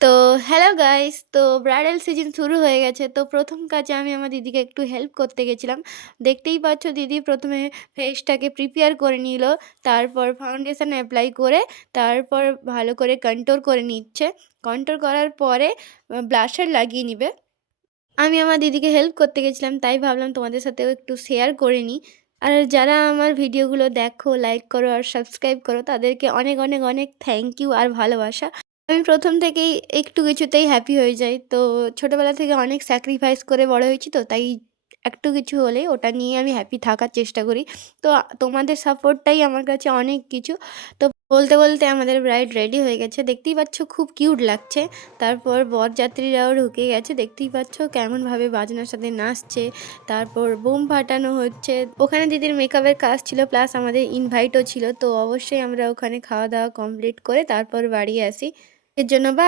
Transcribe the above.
তো hello guys, তো bridal season শুরু হয়ে গেছে। তো প্রথম কাজে আমি আমার দিদিকে একটু হেল্প করতে গেছিলাম। দেখতেই পাচ্ছ দিদি প্রথমে ফেসটাকে প্রিপেয়ার করে নিল, তারপর ফাউন্ডেশন অ্যাপ্লাই করে, তারপর ভালো করে কন্ট্যুর করে নিচ্ছে। কন্ট্যুর করার পরে ব্লাশার লাগিয়ে নিবে। আমি আমার দিদিকে হেল্প করতে গেছিলাম, তাই ভাবলাম তোমাদের সাথেও একটু শেয়ার করে নিই। আর যারা আমার ভিডিওগুলো দেখো, লাইক করো আর সাবস্ক্রাইব করো, তাদেরকে অনেক অনেক অনেক থ্যাংক ইউ আর ভালোবাসা। আমি প্রথম থেকেই একটু কিছুতেই হ্যাপি হয়ে যাই। তো ছোটোবেলা থেকে অনেক স্যাক্রিফাইস করে বড় হয়েছি, তো তাই একটু কিছু হলেই ওটা নিয়ে আমি হ্যাপি থাকার চেষ্টা করি। তো তোমাদের সাপোর্টটাই আমার কাছে অনেক কিছু। তো বলতে বলতে আমাদের ব্রাইড রেডি হয়ে গেছে, দেখতেই পাচ্ছ খুব কিউট লাগছে। তারপর বরযাত্রীরাও ঢুকে গেছে, দেখতেই পাচ্ছ কেমনভাবে বাজনার সাথে নাচছে। তারপর বোম ফাটানো হচ্ছে। ওখানে দিদির মেকআপের কাজ ছিল, প্লাস আমাদের ইনভাইটও ছিল। তো অবশ্যই আমরা ওখানে খাওয়া দাওয়া কমপ্লিট করে তারপর বাড়ি আসি। এর জন্য বা